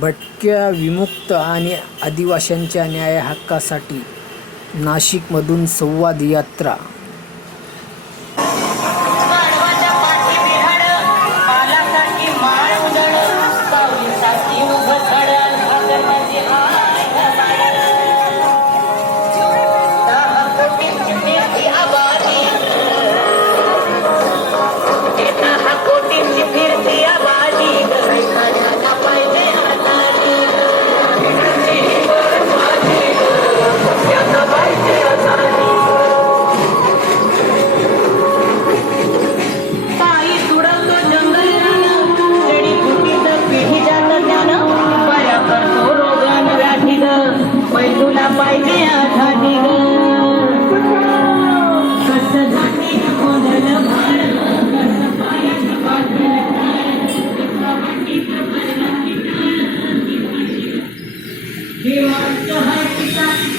भटक्या विमुक्त आणि आदिवाशांच्या न्याय हक्कासाठी नाशिकमधून संवाद यात्रा पाहिजे आघाडी कसं झाली कोणाला भाड कसं पायाचं पाठवलं हे वाटतं हा